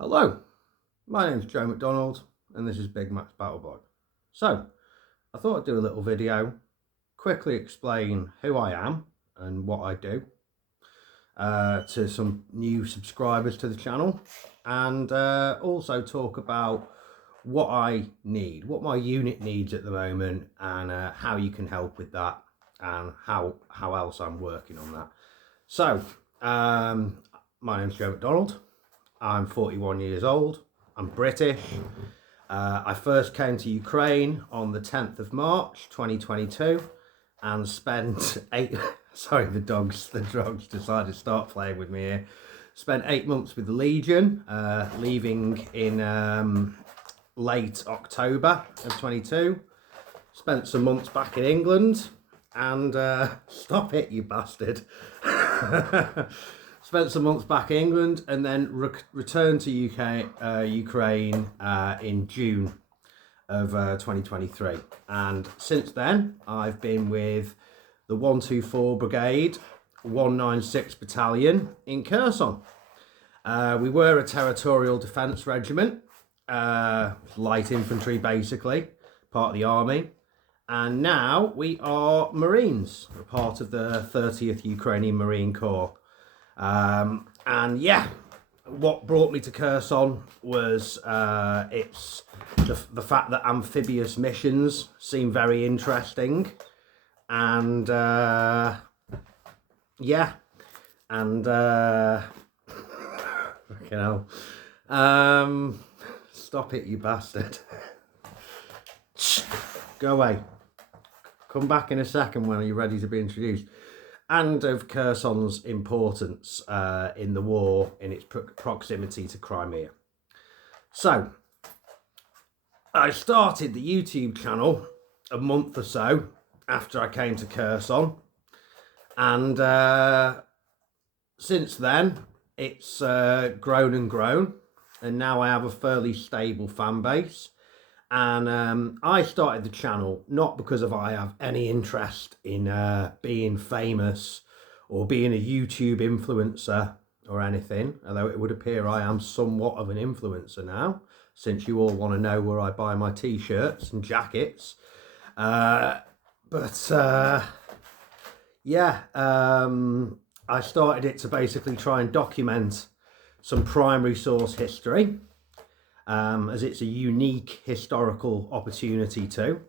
Hello, my name's Joe McDonald and this is Big Mac's Battle Boy. So, I thought I'd do a little video, quickly explain who I am and what I do to some new subscribers to the channel, and also talk about what I need, what my unit needs at the moment, and how you can help with that, and how else I'm working on that. So, my name's Joe McDonald. I'm 41 years old. I'm British. I first came to Ukraine on the 10th of March 2022 and spent the dogs decided to start playing with me here. Spent 8 months with the Legion, leaving in late October of 22. Spent some months back in England and stop it, you bastard. Spent some months back in England and then returned to Ukraine in June of 2023. And since then, I've been with the 124 Brigade, 196 Battalion in Kherson. We were a territorial defence regiment, light infantry basically, part of the army. And now we are Marines, we're part of the 30th Ukrainian Marine Corps. And yeah, what brought me to Kherson was it's the fact that amphibious missions seem very interesting, and yeah, and you know, stop it, you bastard. Go away. Come back in a second when you're ready to be introduced. And of Kherson's importance in the war, in its proximity to Crimea. So, I started the YouTube channel a month or so after I came to Kherson, and since then it's grown and grown, and now I have a fairly stable fan base. And I started the channel not because I have any interest in being famous or being a YouTube influencer or anything, although it would appear I am somewhat of an influencer now, since you all want to know where I buy my t-shirts and jackets. I started it to basically try and document some primary source history, as it's a unique historical opportunity too,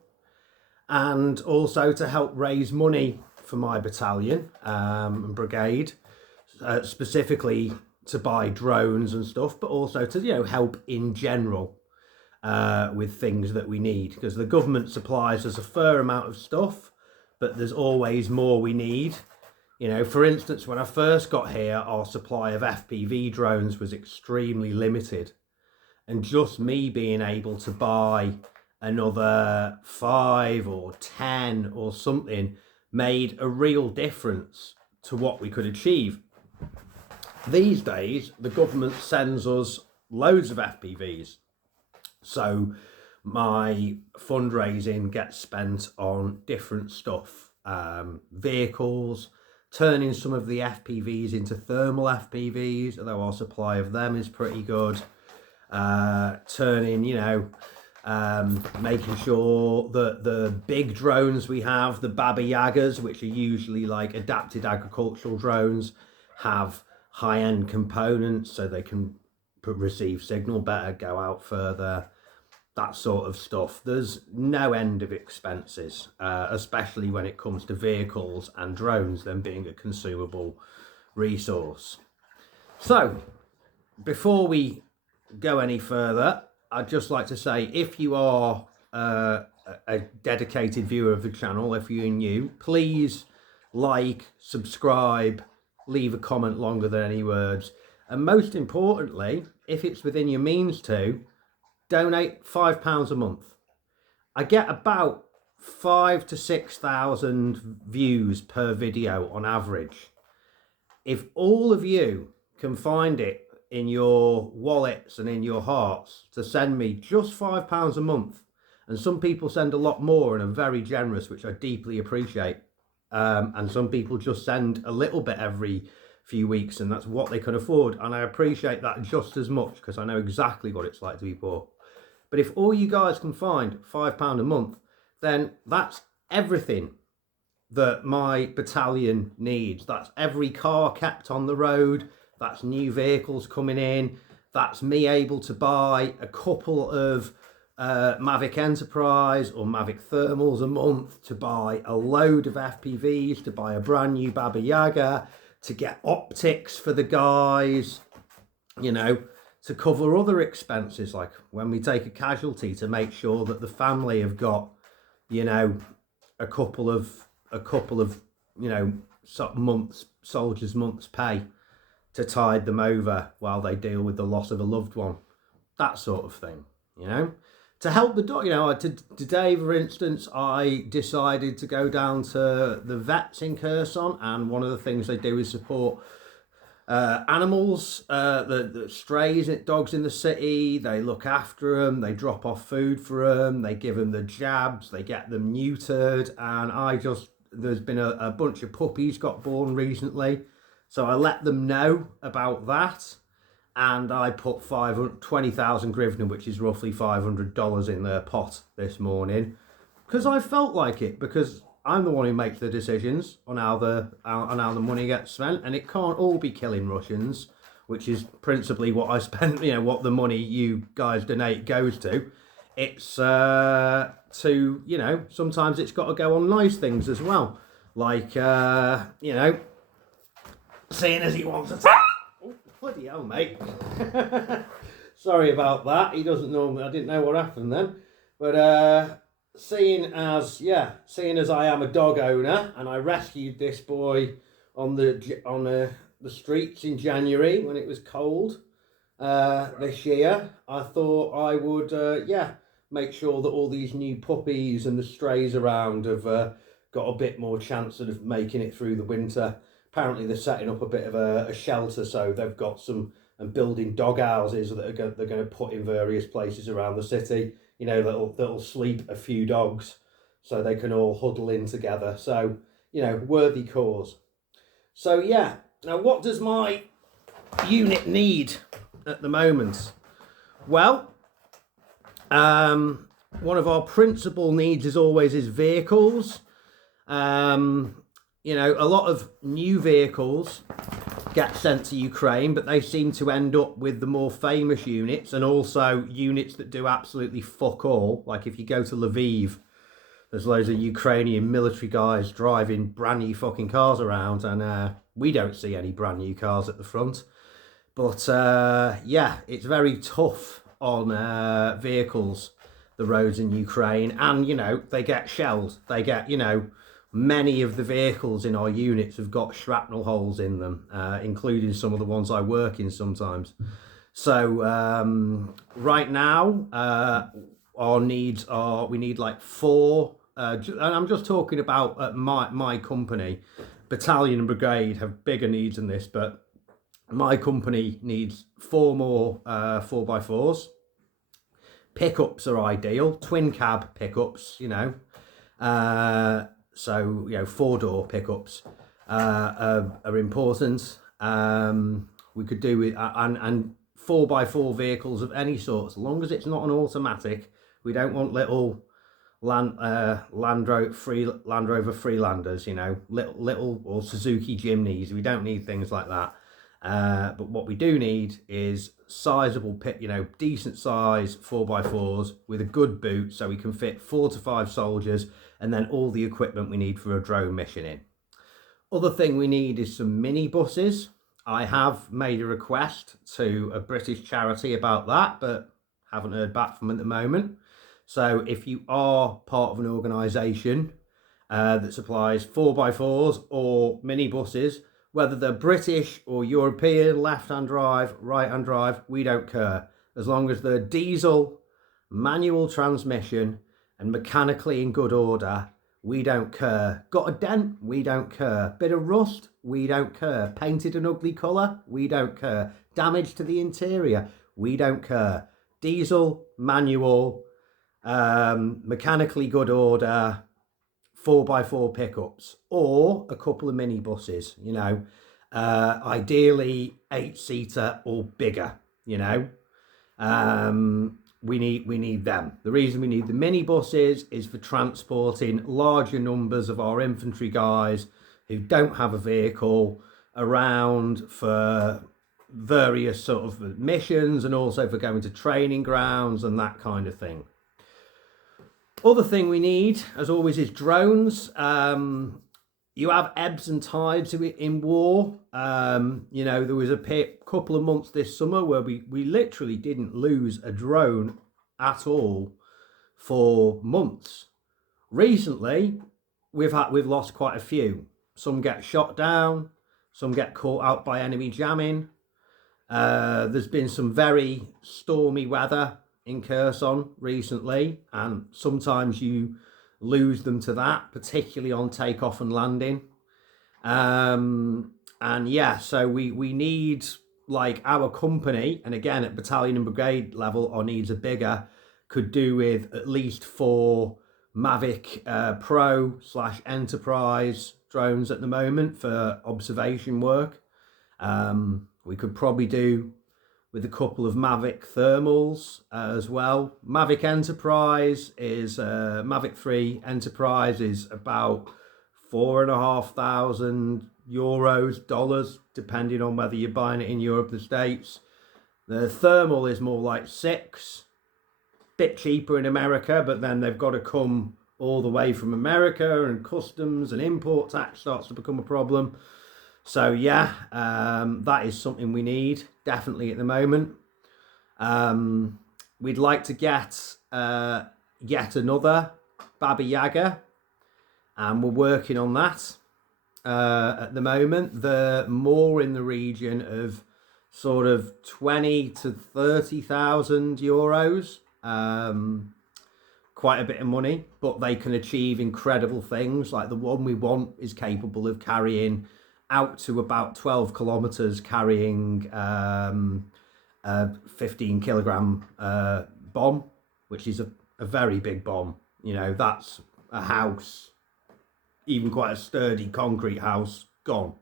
and also to help raise money for my battalion and brigade, specifically to buy drones and stuff, but also to help in general with things that we need, because the government supplies us a fair amount of stuff, but there's always more we need. For instance, when I first got here, our supply of FPV drones was extremely limited. And just me being able to buy another 5 or 10 or something made a real difference to what we could achieve. These days, the government sends us loads of FPVs. So my fundraising gets spent on different stuff. Vehicles, turning some of the FPVs into thermal FPVs, although our supply of them is pretty good. Making sure that the big drones we have, the Baba Yagas, which are usually like adapted agricultural drones, have high-end components so they can receive signal better, go out further, that sort of stuff. There's no end of expenses, especially when it comes to vehicles and drones, them being a consumable resource. So, before we go any further, I'd just like to say, if you are a dedicated viewer of the channel, if you're new, please like, subscribe, leave a comment longer than any words, and most importantly, if it's within your means to, donate £5 a month. I get about 5,000 to 6,000 views per video on average. If all of you can find it in your wallets and in your hearts to send me just £5 a month, and some people send a lot more and are very generous, which I deeply appreciate, and some people just send a little bit every few weeks, and that's what they can afford. And I appreciate that just as much, because I know exactly what it's like to be poor. But if all you guys can find £5 a month, then that's everything that my battalion needs. That's every car kept on the road, that's new vehicles coming in, that's me able to buy a couple of Mavic Enterprise or Mavic Thermals a month, to buy a load of FPVs, to buy a brand new Baba Yaga, to get optics for the guys, you know, to cover other expenses, like when we take a casualty, to make sure that the family have got, you know, a couple of you know, soldiers' months pay to tide them over while they deal with the loss of a loved one, that sort of thing, you know, to help the dog. You know, today, for instance, I decided to go down to the vets in Kherson, and one of the things they do is support animals, the strays, dogs in the city. They look after them, they drop off food for them, they give them the jabs, they get them neutered. And there's been a bunch of puppies got born recently, so I let them know about that, and I put 20,000 hryvnia, which is roughly $500, in their pot this morning, because I felt like it, because I'm the one who makes the decisions on how the money gets spent, and it can't all be killing Russians, which is principally what I spent, you know, what the money you guys donate goes to. It's to, you know, sometimes it's got to go on nice things as well, like you know, seeing as he wants to oh, bloody hell, mate. Sorry about that. He doesn't normally, I didn't know what happened then, but seeing as I am a dog owner, and I rescued this boy on the streets in January when it was cold this year, I thought I would make sure that all these new puppies and the strays around have got a bit more chance of making it through the winter. Apparently they're setting up a bit of a shelter, so they've got some, and building dog houses that they're going to put in various places around the city, you know, that'll sleep a few dogs so they can all huddle in together. So, you know, worthy cause. So yeah, now what does my unit need at the moment? Well, one of our principal needs is vehicles. You know, a lot of new vehicles get sent to Ukraine, but they seem to end up with the more famous units, and also units that do absolutely fuck all. Like if you go to Lviv, there's loads of Ukrainian military guys driving brand new fucking cars around, and we don't see any brand new cars at the front. But yeah, it's very tough on vehicles, the roads in Ukraine, and you know, they get shelled. They get, you know, many of the vehicles in our units have got shrapnel holes in them, including some of the ones I work in sometimes. So right now, our needs are, we need like 4, and I'm just talking about my company. Battalion and brigade have bigger needs than this, but my company needs 4 more 4x4s. Pickups are ideal, twin cab pickups, you know. So, you know, 4-door pickups are important. We could do with, and 4x4 vehicles of any sort, as long as it's not an automatic. We don't want little Land Rover Freelanders, you know, little or Suzuki Jimneys. We don't need things like that. But what we do need is sizable you know, decent size 4x4s with a good boot, so we can fit 4 to 5 soldiers, and then all the equipment we need for a drone mission in. Other thing we need is some mini buses. I have made a request to a British charity about that, but haven't heard back from them at the moment. So if you are part of an organisation that supplies 4x4s or mini buses, whether they're British or European, left-hand drive, right-hand drive, we don't care. As long as they're diesel, manual transmission, and mechanically in good order, we don't care. Got a dent? We don't care. Bit of rust? We don't care. Painted an ugly colour? We don't care. Damage to the interior? We don't care. Diesel, manual, mechanically good order, 4x4 pickups, or a couple of mini buses, you know. Ideally 8-seater or bigger, you know. We need them. The reason we need the minibuses is for transporting larger numbers of our infantry guys who don't have a vehicle around for various sort of missions, and also for going to training grounds and that kind of thing. Other thing we need, as always, is drones. You have ebbs and tides in war. You know, there was a couple of months this summer where we literally didn't lose a drone at all for months. Recently, we've lost quite a few. Some get shot down, some get caught out by enemy jamming. There's been some very stormy weather in Kherson recently, and sometimes you lose them to that, particularly on takeoff and landing. And yeah, so we need, like, our company, and again at battalion and brigade level, our needs are bigger, could do with at least 4 Mavic Pro / Enterprise drones at the moment for observation work. We could probably do with a couple of Mavic thermals as well. Mavic Enterprise is Mavic 3 Enterprise is about €4,500, dollars, depending on whether you're buying it in Europe or the States. The thermal is more like 6, bit cheaper in America, but then they've got to come all the way from America, and customs and import tax starts to become a problem. So yeah, that is something we need definitely at the moment. We'd like to get yet another Baba Yaga, and we're working on that at the moment. They're more in the region of sort of 20 to 30,000 euros. Quite a bit of money, but they can achieve incredible things. Like the one we want is capable of carrying out to about 12 kilometers, carrying a 15 kilogram bomb, which is a very big bomb. You know, that's a house, even quite a sturdy concrete house, gone.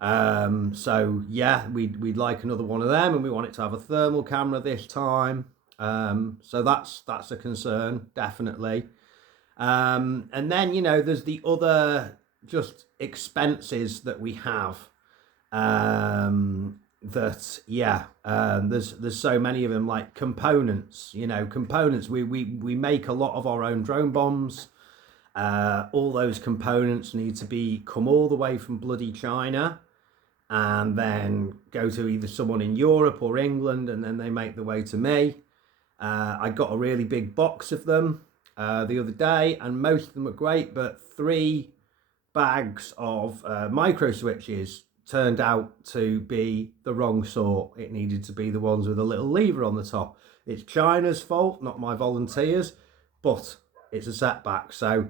So yeah, we'd like another one of them, and we want it to have a thermal camera this time. So that's a concern, definitely. And then, you know, there's the other just expenses that we have. There's so many of them, like components. You know, components. We make a lot of our own drone bombs. All those components need to come all the way from bloody China, and then go to either someone in Europe or England, and then they make their way to me. I got a really big box of them the other day, and most of them are great, but 3 bags of micro switches turned out to be the wrong sort. It needed to be the ones with a little lever on the top. It's China's fault, not my volunteers, but it's a setback. So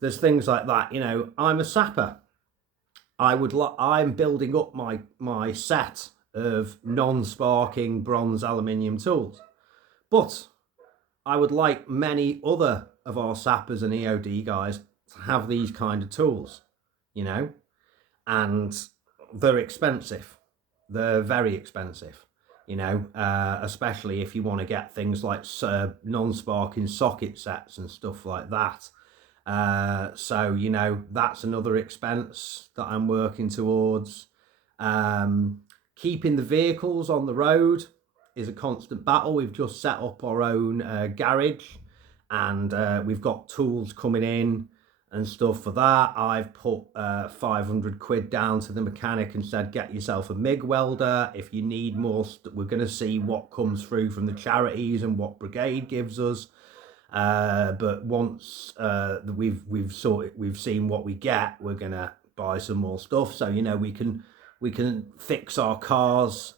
there's things like that. You know, I'm a sapper. I'm building up my set of non-sparking bronze aluminium tools. But I would like many other of our sappers and EOD guys to have these kind of tools, you know, and they're expensive. They're very expensive, you know, especially if you want to get things like non-sparking socket sets and stuff like that. So, you know, that's another expense that I'm working towards. Keeping the vehicles on the road is a constant battle. We've just set up our own garage, and we've got tools coming in and stuff for that. I've put 500 quid down to the mechanic and said, get yourself a MIG welder. If you need more, we're going to see what comes through from the charities and what brigade gives us. But once we've seen what we get, we're going to buy some more stuff. So, you know, we can fix our cars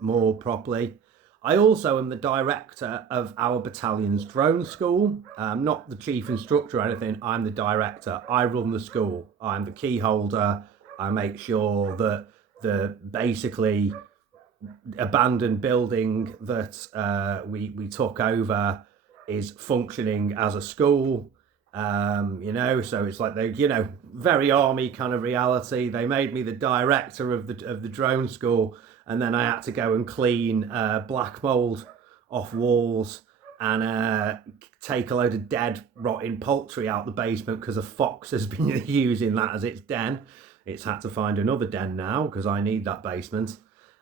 more properly. I also am the director of our battalion's drone school. I'm not the chief instructor or anything. I'm the director. I run the school. I'm the key holder. I make sure that the basically abandoned building that we took over is functioning as a school. You know, so it's like they, you know, very army kind of reality. They made me the director of the drone school, and then I had to go and clean black mold off walls and take a load of dead rotting poultry out the basement because a fox has been using that as its den. It's had to find another den now because I need that basement.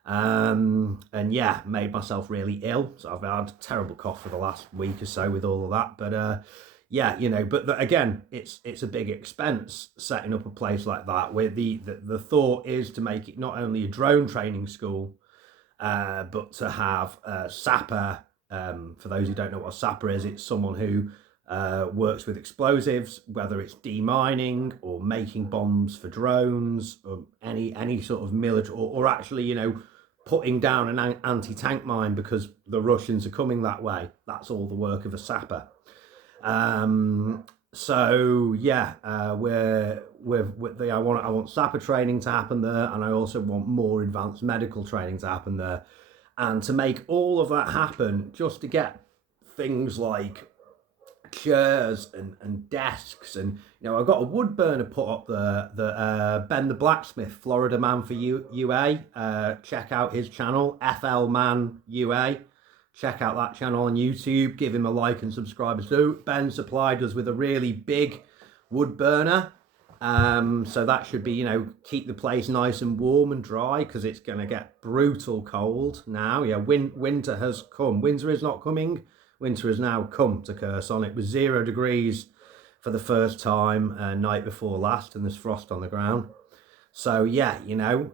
And yeah, made myself really ill. So I've had a terrible cough for the last week or so with all of that. But yeah, you know, but again, it's a big expense setting up a place like that, where the thought is to make it not only a drone training school, but to have a sapper. For those who don't know what a sapper is, it's someone who works with explosives, whether it's demining or making bombs for drones, or any sort of military, or actually, you know, putting down an anti-tank mine because the Russians are coming that way. That's all the work of a sapper. So yeah, I want sapper training to happen there, and I also want more advanced medical training to happen there. And to make all of that happen, just to get things like chairs and desks, and you know, I've got a wood burner put up there that Ben the Blacksmith, Florida Man for UA, check out his channel, FL Man UA. Check out that channel on YouTube, give him a like and subscribe. So Ben supplied us with a really big wood burner. So that should be, you know, keep the place nice and warm and dry, because it's going to get brutal cold now. Yeah, winter has come. Winter is not coming. Winter has now come to Kherson. It was 0 degrees for the first time night before last, and there's frost on the ground. So yeah, you know,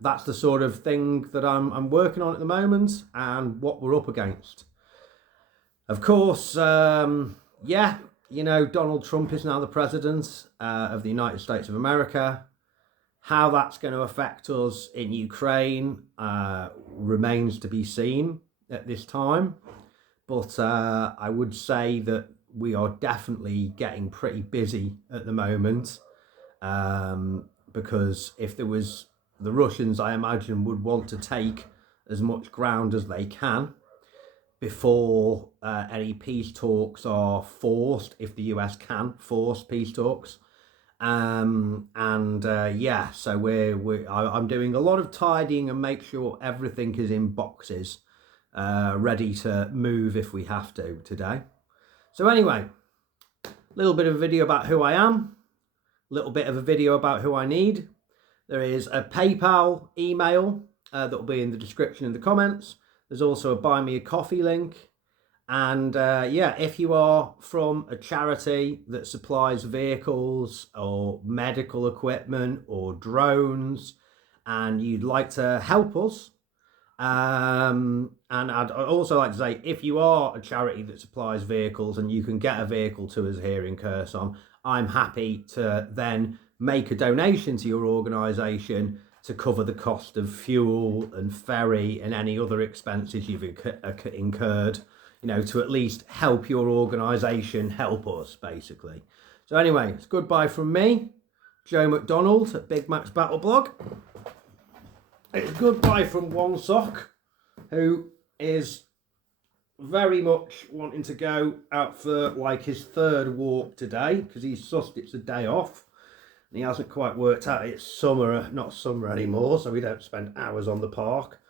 that's the sort of thing that I'm working on at the moment, and what we're up against. Of course, yeah, you know, Donald Trump is now the president of the United States of America. How that's going to affect us in Ukraine remains to be seen at this time. But I would say that we are definitely getting pretty busy at the moment, because if there was, the Russians, I imagine, would want to take as much ground as they can before any peace talks are forced, if the US can force peace talks. Yeah, so I'm doing a lot of tidying and make sure everything is in boxes, ready to move if we have to today. So anyway, a little bit of a video about who I am, a little bit of a video about who I need. There is a PayPal email that will be in the description in the comments. There's also a Buy Me a Coffee link. And yeah, if you are from a charity that supplies vehicles or medical equipment or drones, and you'd like to help us, and I'd also like to say, if you are a charity that supplies vehicles and you can get a vehicle to us here in Kherson, I'm happy to then make a donation to your organisation to cover the cost of fuel and ferry and any other expenses you've incurred, you know, to at least help your organisation help us, basically. So anyway, it's goodbye from me, Joe McDonald at Big Max Battle Blog. It's goodbye from One Sock, who is very much wanting to go out for like his third walk today, because he's sussed it's a day off. And he hasn't quite worked out it's summer, not summer anymore, so we don't spend hours on the park.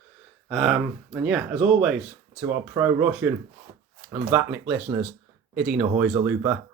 And yeah, as always, to our pro-Russian and Vatnik listeners, Idina Hoyza Lupa.